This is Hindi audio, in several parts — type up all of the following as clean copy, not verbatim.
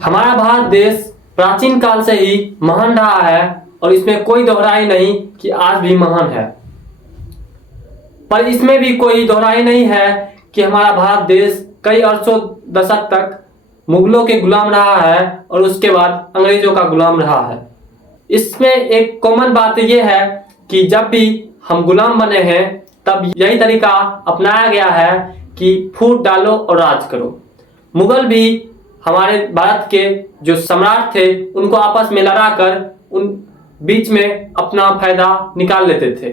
हमारा भारत देश प्राचीन काल से ही महान रहा है और इसमें कोई दोहराई नहीं कि आज भी महान है। पर इसमें भी कोई दोहराई नहीं है कि हमारा भारत देश कई अरसों दशक तक मुगलों के गुलाम रहा है और उसके बाद अंग्रेजों का गुलाम रहा है। इसमें एक कॉमन बात यह है कि जब भी हम गुलाम बने हैं तब यही तरीका अपनाया गया है कि फूट डालो और राज करो। मुगल भी हमारे भारत के जो सम्राट थे उनको आपस में लड़ाकर उन बीच में अपना फायदा निकाल लेते थे।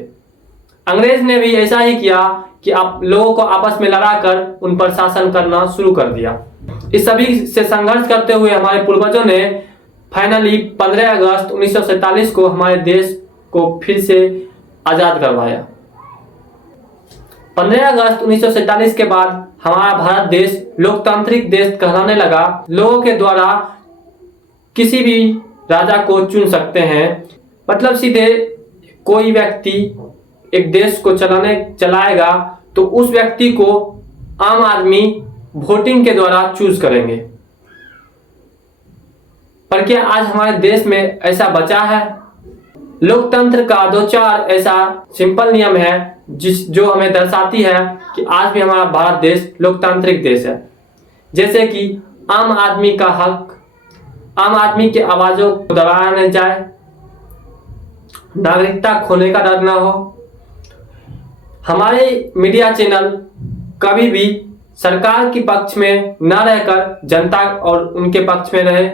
अंग्रेज ने भी ऐसा ही किया कि आप लोगों को आपस में लड़ाकर उन पर शासन करना शुरू कर दिया। इस सभी से संघर्ष करते हुए हमारे पूर्वजों ने फाइनली 15 अगस्त 1947 को हमारे देश को फिर से आजाद करवाया। 15 अगस्त 1947 के बाद हमारा भारत देश लोकतांत्रिक देश कहलाने लगा। लोगों के द्वारा किसी भी राजा को चुन सकते हैं, मतलब सीधे कोई व्यक्ति एक देश को चलाएगा तो उस व्यक्ति को आम आदमी वोटिंग के द्वारा चूज करेंगे। पर क्या आज हमारे देश में ऐसा बचा है? लोकतंत्र का दो चार ऐसा सिंपल नियम है जो हमें दर्शाती है कि आज भी हमारा भारत देश लोकतांत्रिक देश है। जैसे कि आम आदमी का हक, आम आदमी की आवाजों को दबाया न जाए, नागरिकता खोने का डर न हो, हमारे मीडिया चैनल कभी भी सरकार के पक्ष में न रहकर जनता और उनके पक्ष में रहे।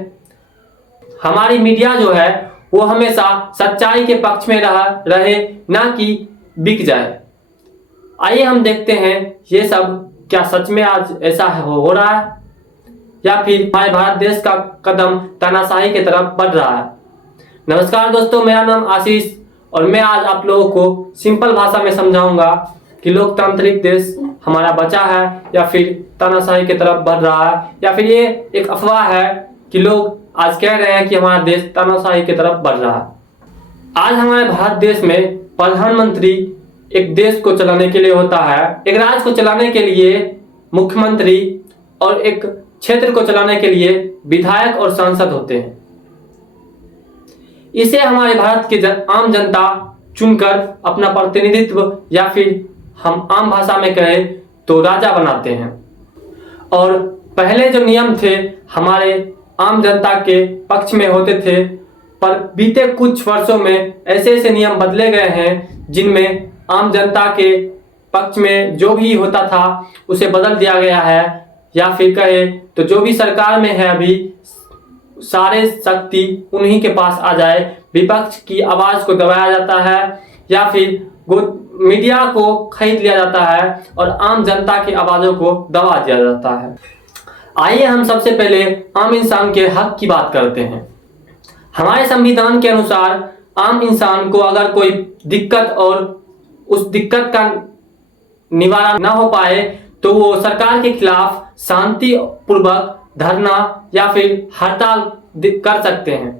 हमारी मीडिया जो है वो हमेशा सच्चाई के पक्ष में रहे, ना कि बिक जाए। आइए हम देखते हैं ये सब क्या सच में आज ऐसा हो रहा है या फिर हमारे भारत देश का कदम तानाशाही की तरफ बढ़ रहा है। नमस्कार दोस्तों, मेरा नाम आशीष और मैं आज आप लोगों को सिंपल भाषा में समझाऊंगा कि लोकतांत्रिक देश हमारा बचा है या फिर तानाशाही की तरफ बढ़ रहा है, या फिर ये एक अफवाह है कि लोग आज कह रहे हैं कि हमारा देश तानाशाही की तरफ बढ़ रहा है। आज हमारे भारत देश में प्रधानमंत्री एक देश को चलाने के लिए होता है, एक राज्य को चलाने के लिए मुख्यमंत्री और एक क्षेत्र को चलाने के लिए विधायक और सांसद होते हैं। इसे हमारे भारत के आम जनता चुनकर अपना प्रतिनिधित्व या फिर हम आम भाषा में कहें तो राजा बनाते हैं। और पहले जो नियम थे हमारे आम जनता के पक्ष में होते थे, पर बीते कुछ वर्षों में ऐसे ऐसे नियम बदले गए हैं जिनमें आम जनता के पक्ष में जो भी होता था उसे बदल दिया गया है, या फिर कहे तो जो भी सरकार में है अभी सारे शक्ति उन्हीं के पास आ जाए। विपक्ष की आवाज को दबाया जाता है या फिर मीडिया को खरीद लिया जाता है और आम जनता की आवाजों को दबा दिया जाता है। आइए हम सबसे पहले आम इंसान के हक की बात करते हैं। हमारे संविधान के अनुसार आम इंसान को अगर कोई दिक्कत और उस दिक्कत का निवारण न हो पाए तो वो सरकार के खिलाफ शांति पूर्वक धरना या फिर हड़ताल कर सकते हैं।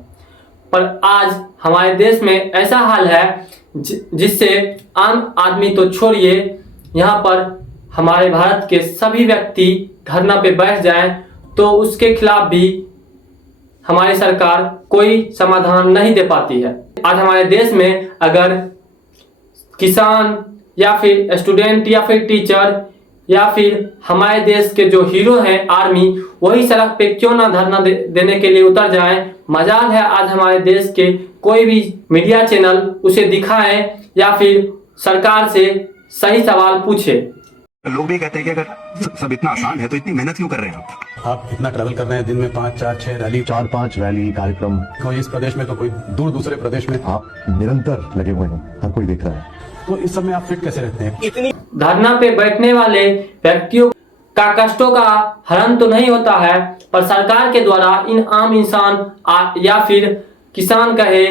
पर आज हमारे देश में ऐसा हाल है जिससे आम आदमी तो छोड़िए, यहाँ पर हमारे भारत के सभी व्यक्ति धरना पे बैठ जाएं तो उसके खिलाफ भी हमारी सरकार कोई समाधान नहीं दे पाती है। आज हमारे देश में अगर किसान या फिर स्टूडेंट या फिर टीचर या फिर हमारे देश के जो हीरो हैं आर्मी, वही सड़क पे क्यों ना धरना देने के लिए उतर जाएं। मजाल है आज हमारे देश के कोई भी मीडिया चैनल उसे दिखाएं या फिर सरकार से सही सवाल पूछे। लोग भी कहते हैं कि अगर सब इतना आसान है तो इतनी मेहनत क्यों कर रहे हैं आप इतना ट्रैवल कर रहे हैं दिन में 5, 4, 6 रैली, 4-5 रैली कार्यक्रम, कोई इस प्रदेश में तो कोई दूसरे प्रदेश में। आप निरंतर लगे हुए हैं, हर कोई देख रहा है। तो इस सब में आप फिट कैसे रहते हैं? इतनी धरना पे बैठने वाले व्यक्तियों का कष्टों का हरण तो नहीं होता है, पर सरकार के द्वारा इन आम इंसान या फिर किसान कहे,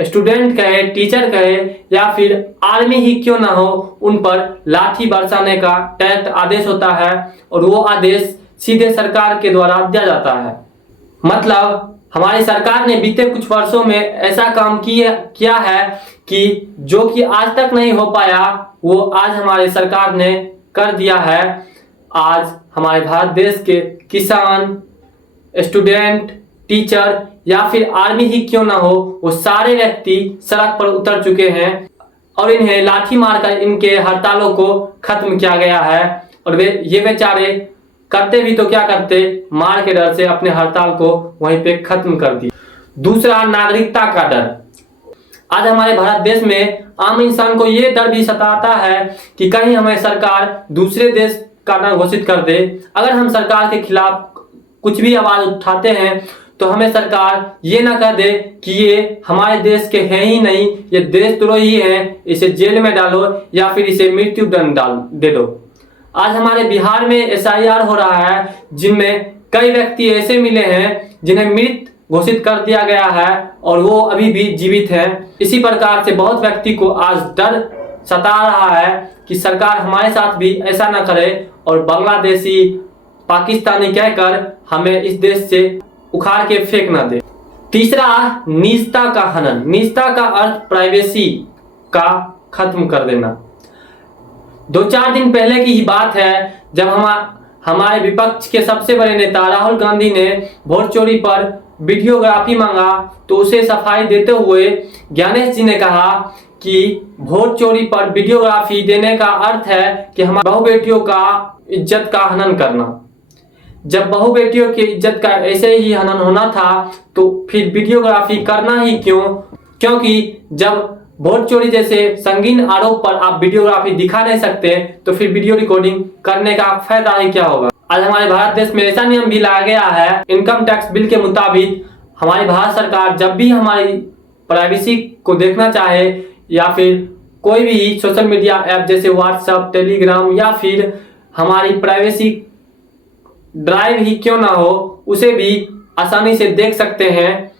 स्टूडेंट कहे, टीचर कहे या फिर आर्मी ही क्यों ना हो, उन पर लाठी बरसाने का डायरेक्ट आदेश होता है और वो आदेश सीधे सरकार के द्वारा दिया जाता है। मतलब हमारी सरकार ने बीते कुछ वर्षों में ऐसा काम किया है कि जो कि आज तक नहीं हो पाया वो आज हमारी सरकार ने कर दिया है। आज हमारे भारत देश के किसान, स्टूडेंट टीचर या फिर आर्मी ही क्यों ना हो, वो सारे व्यक्ति सड़क पर उतर चुके हैं और इन्हें लाठी मारकर इनके हड़तालों को खत्म किया गया है। और ये बेचारे करते भी तो क्या करते, मार के डर से अपने हड़ताल को वहीं पे खत्म कर दी। दूसरा, नागरिकता का डर। आज हमारे भारत देश में आम इंसान को ये डर भी सताता है कि कहीं हमें सरकार दूसरे देश का नाम घोषित कर दे। अगर हम सरकार के खिलाफ कुछ भी आवाज उठाते हैं तो हमें सरकार ये ना कह दे कि ये हमारे देश के हैं ही नहीं, ये देशद्रोही हैं, इसे जेल में डालो या फिर इसे मृत्यु दंड दे दो। आज हमारे बिहार में SIR हो रहा है, जिनमें कई व्यक्ति ऐसे मिले हैं जिन्हें मृत घोषित कर दिया गया है और वो अभी भी जीवित हैं। इसी प्रकार से बहुत व्यक्ति को आज डर सता रहा है कि सरकार हमारे साथ भी ऐसा ना करे और बांग्लादेशी, पाकिस्तानी कहकर हमें इस देश से उखाड़ के फेंक ना दे। तीसरा, निजता का हनन। निजता का अर्थ प्राइवेसी का खत्म कर देना। 2-4 दिन पहले की ही बात है जब हमारे विपक्ष के सबसे बड़े नेता राहुल गांधी ने वोट चोरी पर वीडियोग्राफी मांगा तो उसे सफाई देते हुए ज्ञानेश जी ने कहा कि वोट चोरी पर वीडियोग्राफी देने का अर्थ है कि हमारी बहू बेटियों का इज्जत का हनन करना। जब बहू बेटियों की इज्जत का ऐसे ही हनन होना था तो फिर वीडियोग्राफी करना ही क्यों? क्योंकि जब वोट चोरी जैसे संगीन आरोप पर आप वीडियोग्राफी दिखा नहीं सकते तो फिर वीडियो रिकॉर्डिंग करने का फायदा ही क्या होगा। आज हमारे भारत देश में ऐसा नियम भी लाया गया है, इनकम टैक्स बिल के मुताबिक हमारी भारत सरकार जब भी हमारी प्राइवेसी को देखना चाहे या फिर कोई भी सोशल मीडिया ऐप जैसे व्हाट्सएप, टेलीग्राम या फिर हमारी प्राइवेसी ड्राइव ही क्यों ना हो, उसे भी आसानी से देख सकते हैं।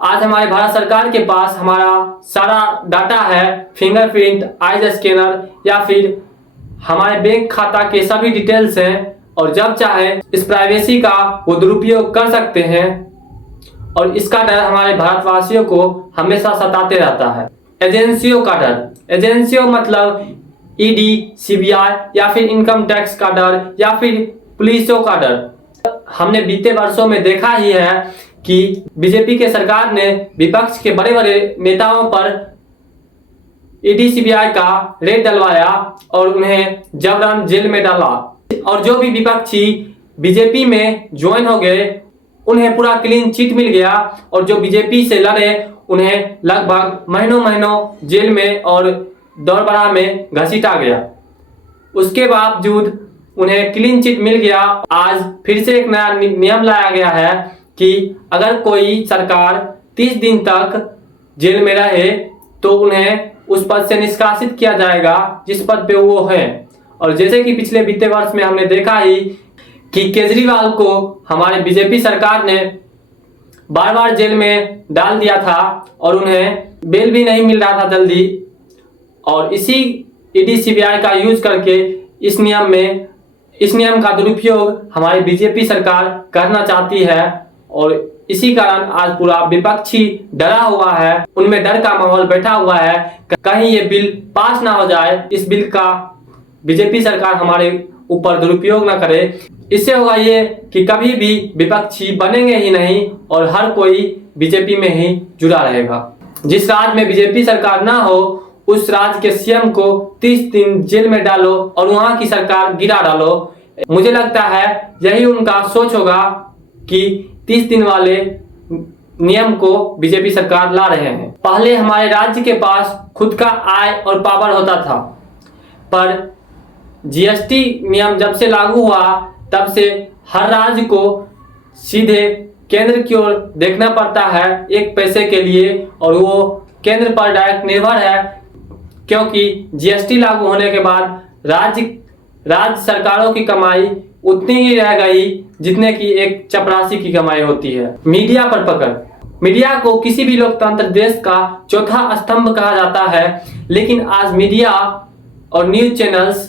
आज हमारे भारत सरकार के पास हमारा सारा डाटा है, फिंगरप्रिंट, आइज स्कैनर या फिर हमारे बैंक खाता के सभी डिटेल्स हैं और जब चाहे इस प्राइवेसी का वो दुरुपयोग कर सकते हैं और इसका डर हमारे भारतवासियों को हमेशा सताते रहता है। एजेंसियों का डर। एजेंसियों मतलब ED, CBI या फिर इनकम टैक्स का डर या फिर पुलिसों का डर। हमने बीते वर्षों में देखा ही है कि बीजेपी के सरकार ने विपक्ष के बड़े बड़े नेताओं पर ED, CBI का रेड डलवाया और उन्हें जबरन जेल में डाला और जो भी विपक्षी बीजेपी में ज्वाइन हो गए उन्हें पूरा क्लीन चिट मिल गया और जो बीजेपी से लड़े उन्हें लगभग महीनों जेल में और दौड़बड़ा में घसीटा गया। उसके बावजूद उन्हें क्लीन चिट मिल गया। आज फिर से एक नया नियम लाया गया है कि अगर कोई सरकार 30 दिन तक जेल में रहे तो उन्हें उस पद से निष्कासित किया जाएगा जिस पद पे वो है। और जैसे कि पिछले बीते वर्ष में हमने देखा ही कि केजरीवाल को हमारे बीजेपी सरकार ने बार बार जेल में डाल दिया था और उन्हें बेल भी नहीं मिल रहा था जल्दी, और इसी ED, CBI का यूज करके इस नियम का दुरुपयोग हमारी बीजेपी सरकार करना चाहती है और इसी कारण आज पूरा विपक्षी डरा हुआ है, उनमें डर का माहौल बैठा हुआ है कहीं ये बिल पास ना हो जाए, इस बिल का बीजेपी सरकार हमारे ऊपर दुरुपयोग ना करे। इससे होगा ये कि कभी भी विपक्षी बनेंगे ही नहीं और हर कोई बीजेपी में ही जुड़ा रहेगा। जिस राज्य में बीजेपी सरकार ना हो उस राज्य के CM को 30 दिन जेल में डालो और वहां की सरकार गिरा डालो। मुझे लगता है यही उनका सोच होगा कि 30 दिन वाले नियम को बीजेपी सरकार ला रहे हैं। पहले हमारे राज्य के पास खुद का आय और पावर होता था, पर GST नियम जब से लागू हुआ तब से हर राज्य को सीधे केंद्र की ओर देखना पड़ता है एक पैसे के लिए और वो केंद्र पर डायरेक्ट निर्भर है, क्योंकि GST लागू होने के बाद राज्य सरकारों की कमाई उतनी ही रह गई जितने की एक चपरासी की कमाई होती है। मीडिया पर पकड़। मीडिया को किसी भी लोकतंत्र देश का चौथा स्तंभ कहा जाता है, लेकिन आज मीडिया और न्यूज चैनल्स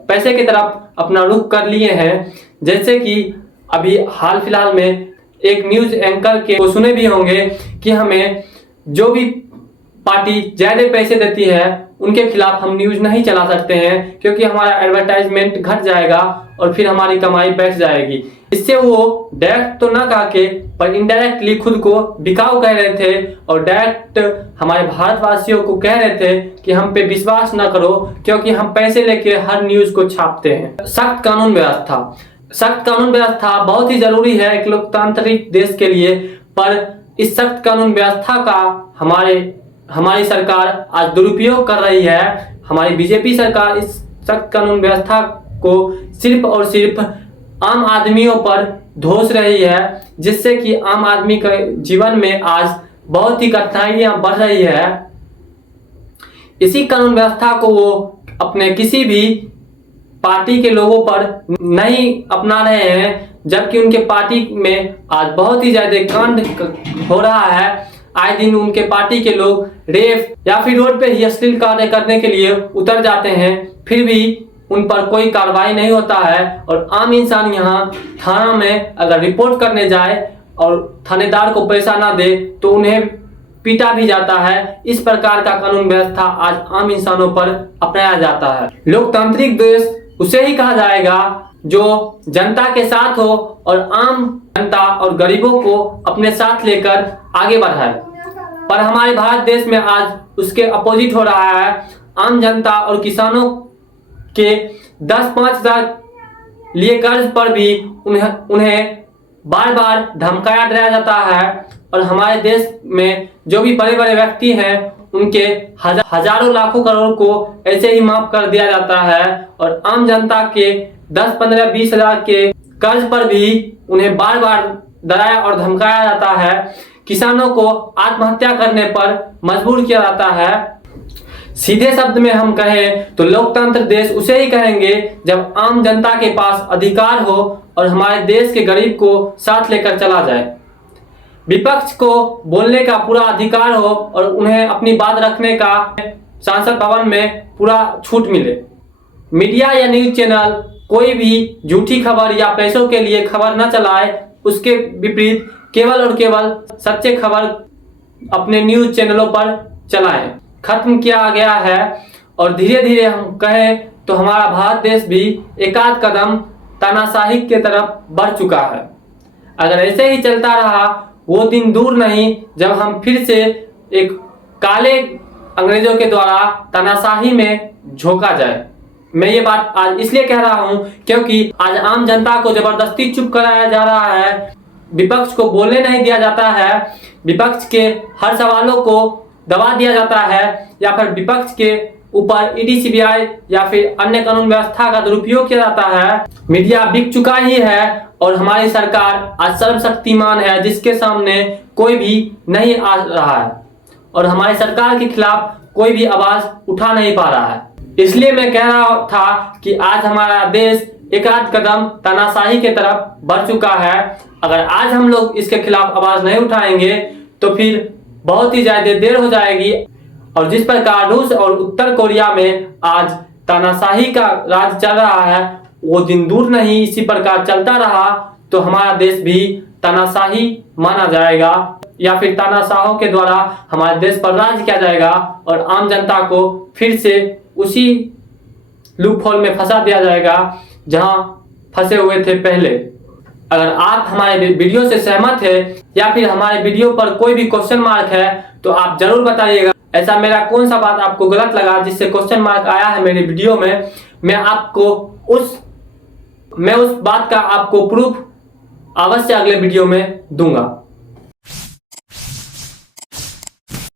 पैसे की तरफ अपना रुख कर लिए हैं। जैसे कि अभी हाल फिलहाल में एक न्यूज एंकर के को सुने भी होंगे कि हमें जो भी पार्टी ज्यादा पैसे देती है उनके खिलाफ हम न्यूज नहीं चला सकते हैं क्योंकि हमारा एडवर्टाइजमेंट घट जाएगा और फिर हमारी कमाई बैठ जाएगी। इससे वो डायरेक्ट तो ना कह के पर इनडायरेक्टली खुद को बिकाऊ कह रहे थे और डायरेक्ट हमारे भारतवासियों को कह रहे थे कि हम पे विश्वास ना करो क्योंकि हम पैसे लेके हर न्यूज को छापते हैं। सख्त कानून व्यवस्था बहुत ही जरूरी है एक लोकतांत्रिक देश के लिए, पर इस सख्त कानून व्यवस्था का हमारी सरकार आज दुरुपयोग कर रही है। हमारी बीजेपी सरकार इस सख्त कानून व्यवस्था को सिर्फ और सिर्फ आम आदमियों पर धोस रही है, जिससे कि आम आदमी के जीवन में आज बहुत ही कठिनाइयां बढ़ रही है। इसी कानून व्यवस्था को वो अपने किसी भी पार्टी के लोगों पर नहीं अपना रहे हैं, जबकि उनके पार्टी में आज बहुत ही ज्यादा कांड हो रहा है। आए दिन उनके पार्टी के लोग रेप या फिर रोड पे ही अश्लील कार्य करने के लिए उतर जाते हैं, फिर भी उन पर कोई कार्रवाई नहीं होता है। और आम इंसान यहाँ थाना में अगर रिपोर्ट करने जाए और थानेदार को पैसा ना दे तो उन्हें पीटा भी जाता है। इस प्रकार का कानून व्यवस्था आज आम इंसानों पर अपनाया जाता है। लोकतांत्रिक देश उसे ही कहा जाएगा जो जनता के साथ हो और आम जनता और गरीबों को अपने साथ लेकर आगे बढ़ाए, पर हमारे भारत देश में आज उसके अपोजिट हो रहा है। आम जनता और किसानों के 10-5 हजार लिए कर्ज पर भी उन्हें बार बार धमकाया डराया जाता है और हमारे देश में जो भी बड़े बड़े व्यक्ति हैं उनके हजारों लाखों करोड़ को ऐसे ही माफ कर दिया जाता है और आम जनता के 10-15-20 हजार के कर्ज पर भी उन्हें बार बार डराया और धमकाया जाता है। किसानों को आत्महत्या करने पर मजबूर किया जाता है। सीधे शब्द में हम कहें तो लोकतंत्र देश उसे ही कहेंगे जब आम जनता के पास अधिकार हो और हमारे देश के गरीब को साथ लेकर चला जाए। विपक्ष को बोलने का पूरा अधिकार हो और उन्हें अपनी बात रखने का संसद भवन में पूरा छूट मिले। मीडिया या न्यूज चैनल कोई भी झूठी खबर या पैसों के लिए खबर न चलाए, उसके विपरीत केवल और केवल सच्चे खबर अपने न्यूज चैनलों पर चलाएं। खत्म किया गया है और धीरे धीरे हम कहें तो हमारा भारत देश भी एकाध कदम तानाशाही के तरफ बढ़ चुका है। अगर ऐसे ही चलता रहा वो दिन दूर नहीं जब हम फिर से एक काले अंग्रेजों के द्वारा तानाशाही में झोंका जाए। मैं ये बात आज इसलिए कह रहा हूं क्योंकि आज आम जनता को जबरदस्ती चुप कराया जा रहा है, विपक्ष को बोलने नहीं दिया जाता है, विपक्ष के हर सवालों को दबा दिया जाता है या फिर विपक्ष के ऊपर ईडी सीबीआई या फिर अन्य कानून व्यवस्था का दुरुपयोग किया जाता है। मीडिया बिक चुका ही है और हमारी सरकार आज सर्वशक्तिमान है जिसके सामने कोई भी नहीं आ रहा है और हमारी सरकार के खिलाफ कोई भी आवाज उठा नहीं पा रहा है। इसलिए मैं कह रहा था कि आज हमारा देश एक आध कदम तानाशाही के तरफ बढ़ चुका है। अगर आज हम लोग इसके खिलाफ आवाज नहीं उठाएंगे तो फिर बहुत ही ज्यादा देर हो जाएगी। और जिस प्रकार रूस और उत्तर कोरिया में आज तानाशाही का राज चल रहा है वो दिन दूर नहीं, इसी प्रकार चलता रहा तो हमारा देश भी तानाशाही माना जाएगा या फिर तानाशाहों के द्वारा हमारे देश पर राज किया जाएगा और आम जनता को फिर से उसी लूप होल में फंसा दिया जाएगा जहां फंसे हुए थे पहले। अगर आप हमारे वीडियो से सहमत है या फिर हमारे वीडियो पर कोई भी क्वेश्चन मार्क है तो आप जरूर बताइएगा। ऐसा मेरा कौन सा बात आपको गलत लगा जिससे क्वेश्चन मार्क आया है मेरे वीडियो में, मैं उस बात का आपको प्रूफ अवश्य अगले वीडियो में दूंगा।